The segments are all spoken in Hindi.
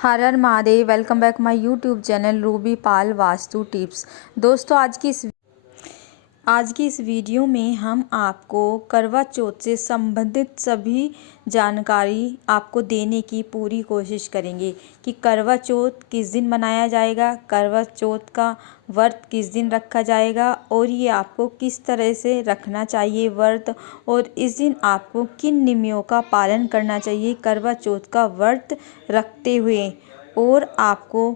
Her her Mahadev. Welcome back my YouTube channel Ruby Pal vastu tips. दोस्तों आज की इस वीडियो में हम आपको करवा चौथ से संबंधित सभी जानकारी आपको देने की पूरी कोशिश करेंगे कि करवा चौथ किस दिन मनाया जाएगा, करवा चौथ का व्रत किस दिन रखा जाएगा और ये आपको किस तरह से रखना चाहिए व्रत, और इस दिन आपको किन नियमों का पालन करना चाहिए करवा चौथ का व्रत रखते हुए, और आपको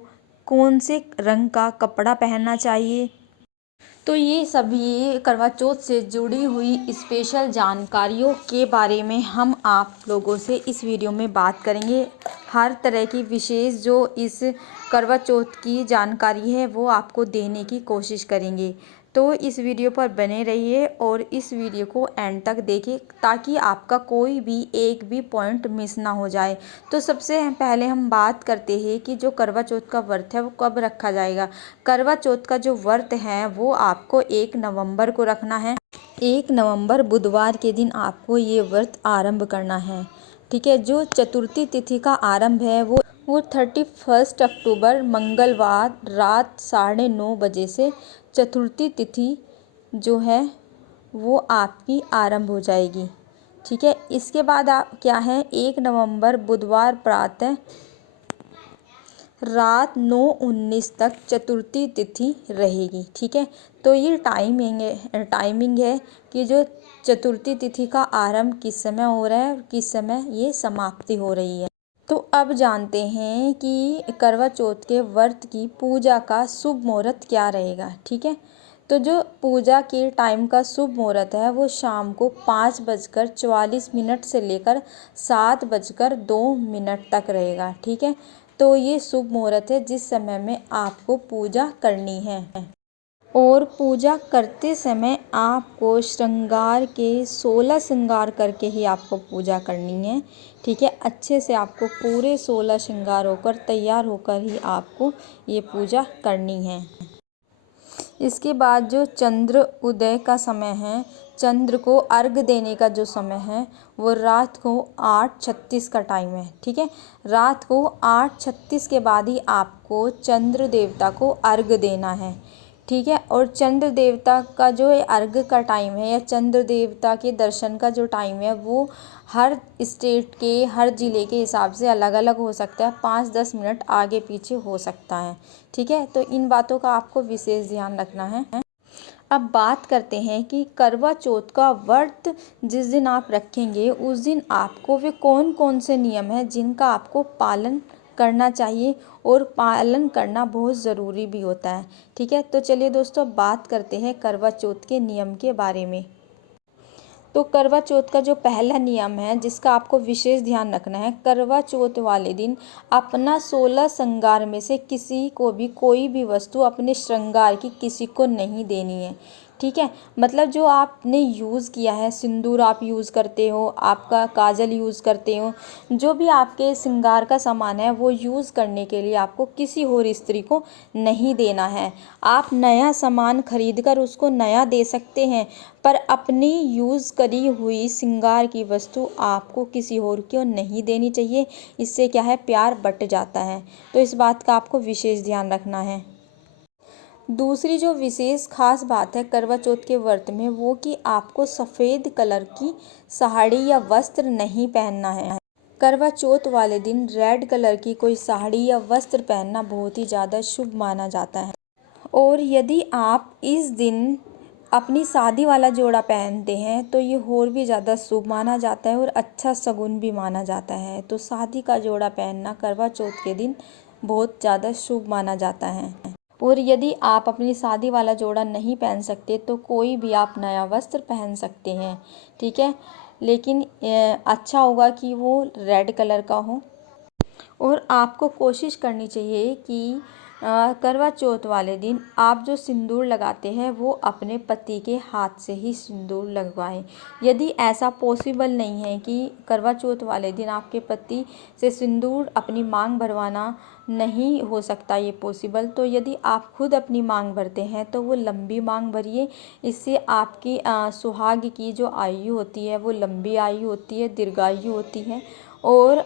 कौन से रंग का कपड़ा पहनना चाहिए। तो ये सभी करवा चौथ से जुड़ी हुई स्पेशल जानकारियों के बारे में हम आप लोगों से इस वीडियो में बात करेंगे। हर तरह की विशेष जो इस करवा चौथ की जानकारी है वो आपको देने की कोशिश करेंगे। तो इस वीडियो पर बने रहिए और इस वीडियो को एंड तक देखें ताकि आपका कोई भी एक भी पॉइंट मिस ना हो जाए। तो सबसे पहले हम बात करते हैं कि जो करवा चौथ का व्रत है वो कब रखा जाएगा। करवा चौथ का जो व्रत है वो आपको 1 नवंबर को रखना है। 1 नवंबर बुधवार के दिन आपको ये व्रत आरंभ करना है। ठीक है। जो चतुर्थी तिथि का आरंभ है वो 31 अक्टूबर मंगलवार रात 9:30 बजे से चतुर्थी तिथि जो है वो आपकी आरंभ हो जाएगी। ठीक है। इसके बाद आप क्या है 1 नवंबर बुधवार प्रातः रात 9:19 तक चतुर्थी तिथि रहेगी। ठीक है। तो ये टाइमिंग है कि जो चतुर्थी तिथि का आरंभ किस समय हो रहा है और किस समय ये समाप्ति हो रही है। तो अब जानते हैं कि करवा चौथ के व्रत की पूजा का शुभ मुहूर्त क्या रहेगा। ठीक है। तो जो पूजा के टाइम का शुभ मुहूर्त है वो शाम को 5:44 से लेकर 7:02 तक रहेगा। ठीक है। तो ये शुभ मुहूर्त है जिस समय में आपको पूजा करनी है, और पूजा करते समय आपको श्रृंगार के 16 श्रृंगार करके ही आपको पूजा करनी है। ठीक है। अच्छे से आपको पूरे 16 श्रृंगार होकर तैयार होकर ही आपको ये पूजा करनी है। इसके बाद जो चंद्र उदय का समय है, चंद्र को अर्घ देने का जो समय है वो रात को 8:36 का टाइम है। ठीक है। रात को 8:36 के बाद ही आपको चंद्र देवता को अर्घ देना है। ठीक है। और चंद्र देवता का जो अर्घ का टाइम है या चंद्र देवता के दर्शन का जो टाइम है वो हर स्टेट के हर ज़िले के हिसाब से अलग अलग हो सकता है। 5-10 मिनट आगे पीछे हो सकता है। ठीक है। तो इन बातों का आपको विशेष ध्यान रखना है। अब बात करते हैं कि करवा चौथ का व्रत जिस दिन आप रखेंगे उस दिन आपको वे कौन कौन से नियम हैं जिनका आपको पालन करना चाहिए, और पालन करना बहुत ज़रूरी भी होता है। ठीक है। तो चलिए दोस्तों बात करते हैं करवा चौथ के नियम के बारे में। तो करवा चौथ का जो पहला नियम है जिसका आपको विशेष ध्यान रखना है, करवा चौथ वाले दिन अपना 16 श्रृंगार में से किसी को भी कोई भी वस्तु अपने श्रृंगार की किसी को नहीं देनी है। ठीक है। मतलब जो आपने यूज़ किया है, सिंदूर आप यूज़ करते हो, आपका काजल यूज़ करते हो, जो भी आपके श्रृंगार का सामान है वो यूज़ करने के लिए आपको किसी और स्त्री को नहीं देना है। आप नया सामान खरीद कर उसको नया दे सकते हैं, पर अपनी यूज़ करी हुई श्रृंगार की वस्तु आपको किसी और को नहीं देनी चाहिए। इससे क्या है प्यार बँट जाता है। तो इस बात का आपको विशेष ध्यान रखना है। दूसरी जो विशेष खास बात है करवा चौथ के व्रत में वो कि आपको सफ़ेद कलर की साड़ी या वस्त्र नहीं पहनना है। करवा चौथ वाले दिन रेड कलर की कोई साड़ी या वस्त्र पहनना बहुत ही ज़्यादा शुभ माना जाता है। और यदि आप इस दिन अपनी शादी वाला जोड़ा पहनते हैं तो ये और भी ज़्यादा शुभ माना जाता है और अच्छा शगुन भी माना जाता है। तो शादी का जोड़ा पहनना करवा चौथ के दिन बहुत ज़्यादा शुभ माना जाता है। और यदि आप अपनी शादी वाला जोड़ा नहीं पहन सकते तो कोई भी आप नया वस्त्र पहन सकते हैं। ठीक है। लेकिन अच्छा होगा कि वो रेड कलर का हो। और आपको कोशिश करनी चाहिए कि करवा चौथ वाले दिन आप जो सिंदूर लगाते हैं वो अपने पति के हाथ से ही सिंदूर लगवाएं। यदि ऐसा पॉसिबल नहीं है कि करवा चौथ वाले दिन आपके पति से सिंदूर अपनी मांग भरवाना नहीं हो सकता ये पॉसिबल, तो यदि आप खुद अपनी मांग भरते हैं तो वो लंबी मांग भरिए। इससे आपकी सुहाग की जो आयु होती है वो लंबी आयु होती है, दीर्घायु होती है। और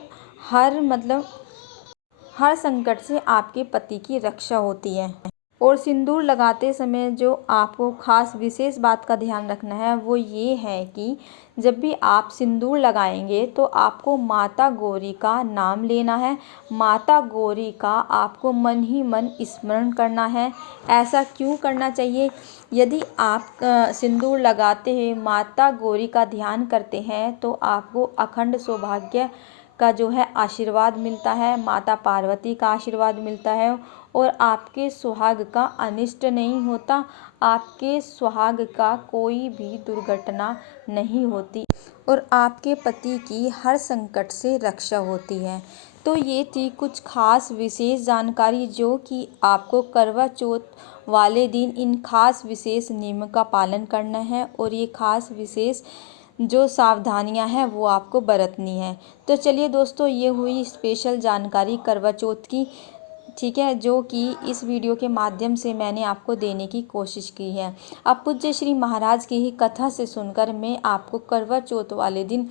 हर संकट से आपके पति की रक्षा होती है। और सिंदूर लगाते समय जो आपको खास विशेष बात का ध्यान रखना है वो ये है कि जब भी आप सिंदूर लगाएंगे तो आपको माता गौरी का नाम लेना है। माता गौरी का आपको मन ही मन स्मरण करना है। ऐसा क्यों करना चाहिए? यदि आप सिंदूर लगाते हुए माता गौरी का ध्यान करते हैं तो आपको अखंड सौभाग्य का जो है आशीर्वाद मिलता है, माता पार्वती का आशीर्वाद मिलता है और आपके सुहाग का अनिष्ट नहीं होता, आपके सुहाग का कोई भी दुर्घटना नहीं होती और आपके पति की हर संकट से रक्षा होती है। तो ये थी कुछ खास विशेष जानकारी जो कि आपको करवा चौथ वाले दिन इन खास विशेष नियम का पालन करना है और ये खास विशेष जो सावधानियां हैं वो आपको बरतनी है। तो चलिए दोस्तों, ये हुई स्पेशल जानकारी करवा चौथ की, ठीक है, जो कि इस वीडियो के माध्यम से मैंने आपको देने की कोशिश की है। अब पूज्य श्री महाराज की ही कथा से सुनकर मैं आपको करवा चौथ वाले दिन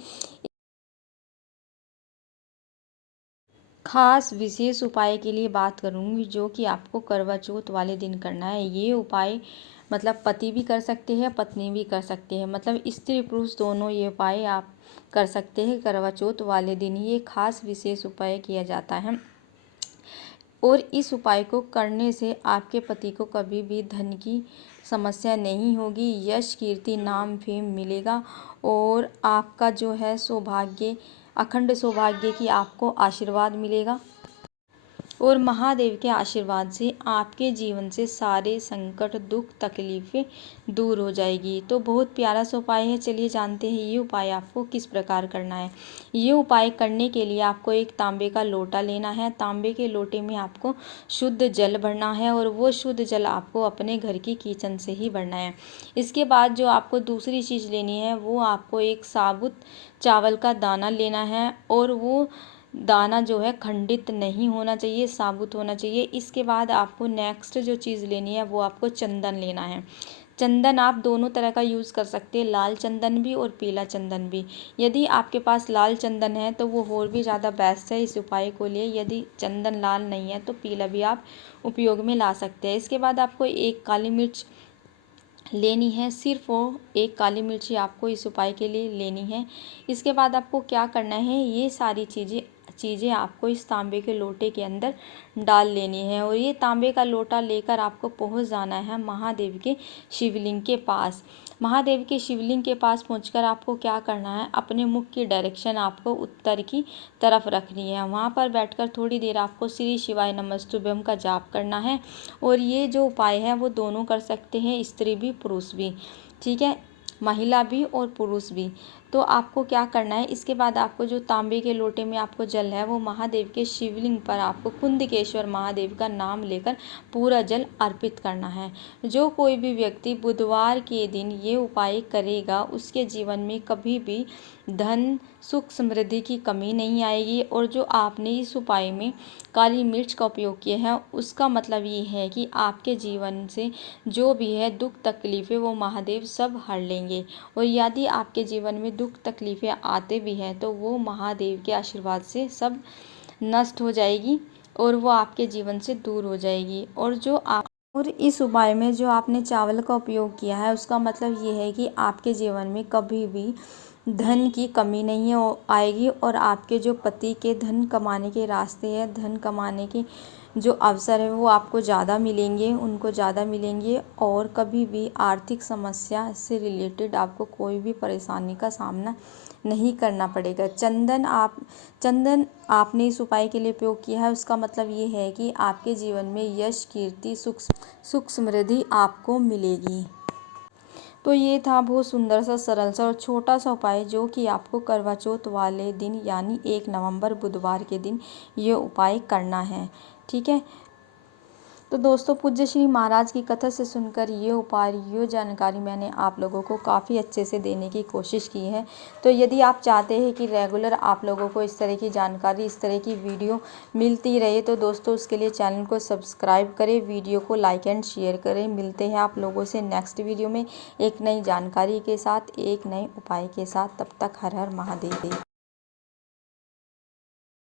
खास विशेष उपाय के लिए बात करूंगी जो कि आपको करवा चौथ वाले दिन करना है। ये उपाय मतलब पति भी कर सकते हैं, पत्नी भी कर सकते हैं, मतलब स्त्री पुरुष दोनों ये उपाय आप कर सकते हैं। करवा चौथ वाले दिन ये खास विशेष उपाय किया जाता है और इस उपाय को करने से आपके पति को कभी भी धन की समस्या नहीं होगी, यश कीर्ति नाम फेम मिलेगा और आपका जो है सौभाग्य, अखंड सौभाग्य की आपको आशीर्वाद मिलेगा और महादेव के आशीर्वाद से आपके जीवन से सारे संकट, दुख, तकलीफें दूर हो जाएगी। तो बहुत प्यारा सा उपाय है। चलिए जानते हैं ये उपाय आपको किस प्रकार करना है। ये उपाय करने के लिए आपको एक तांबे का लोटा लेना है। तांबे के लोटे में आपको शुद्ध जल भरना है और वो शुद्ध जल आपको अपने घर की किचन से ही भरना है। इसके बाद जो आपको दूसरी चीज़ लेनी है वो आपको एक साबुत चावल का दाना लेना है और वो दाना जो है खंडित नहीं होना चाहिए, साबुत होना चाहिए। इसके बाद आपको नेक्स्ट जो चीज़ लेनी है वो आपको चंदन लेना है। चंदन आप दोनों तरह का यूज़ कर सकते हैं, लाल चंदन भी और पीला चंदन भी। यदि आपके पास लाल चंदन है तो वो और भी ज़्यादा बेस्ट है इस उपाय को लिए। यदि चंदन लाल नहीं है तो पीला भी आप उपयोग में ला सकते हैं। इसके बाद आपको एक काली मिर्च लेनी है, सिर्फ वो एक काली मिर्ची आपको इस उपाय के लिए लेनी है। इसके बाद आपको क्या करना है, ये सारी चीज़ें आपको इस तांबे के लोटे के अंदर डाल लेनी है और ये तांबे का लोटा लेकर आपको पहुंच जाना है महादेव के शिवलिंग के पास। महादेव के शिवलिंग के पास पहुंचकर आपको क्या करना है, अपने मुख की डायरेक्शन आपको उत्तर की तरफ रखनी है। वहां पर बैठकर थोड़ी देर आपको श्री शिवाय नमस्तुभ्यम का जाप करना है और ये जो उपाय है वो दोनों कर सकते हैं, स्त्री भी पुरुष भी, ठीक है, महिला भी और पुरुष भी। तो आपको क्या करना है, इसके बाद आपको जो तांबे के लोटे में आपको जल है वो महादेव के शिवलिंग पर आपको कुंदकेश्वर महादेव का नाम लेकर पूरा जल अर्पित करना है। जो कोई भी व्यक्ति बुधवार के दिन ये उपाय करेगा उसके जीवन में कभी भी धन, सुख, समृद्धि की कमी नहीं आएगी। और जो आपने इस उपाय में काली मिर्च का उपयोग किया है उसका मतलब ये है कि आपके जीवन से जो भी है दुख तकलीफ़ें वो महादेव सब हर लेंगे और यदि आपके जीवन में दुख तकलीफ़ें आते भी हैं तो वो महादेव के आशीर्वाद से सब नष्ट हो जाएगी और वो आपके जीवन से दूर हो जाएगी। और इस उपाय में जो आपने चावल का उपयोग किया है उसका मतलब ये है कि आपके जीवन में कभी भी धन की कमी नहीं आएगी और आपके जो पति के धन कमाने के रास्ते हैं, धन कमाने के जो अवसर है वो आपको ज़्यादा मिलेंगे, उनको ज़्यादा मिलेंगे और कभी भी आर्थिक समस्या से रिलेटेड आपको कोई भी परेशानी का सामना नहीं करना पड़ेगा। चंदन आपने इस उपाय के लिए उपयोग किया है उसका मतलब ये है कि आपके जीवन में यश, कीर्ति, सुख समृद्धि आपको मिलेगी। तो ये था बहुत सुंदर सा, सरल सा और छोटा सा उपाय जो कि आपको करवा चौथ वाले दिन यानी 1 नवंबर बुधवार के दिन ये उपाय करना है, ठीक है। तो दोस्तों, पूज्य श्री महाराज की कथा से सुनकर ये उपाय, ये जानकारी मैंने आप लोगों को काफ़ी अच्छे से देने की कोशिश की है। तो यदि आप चाहते हैं कि रेगुलर आप लोगों को इस तरह की जानकारी, इस तरह की वीडियो मिलती रहे तो दोस्तों उसके लिए चैनल को सब्सक्राइब करें, वीडियो को लाइक एंड शेयर करें। मिलते हैं आप लोगों से नेक्स्ट वीडियो में एक नई जानकारी के साथ, एक नए उपाय के साथ। तब तक हर हर महादेव।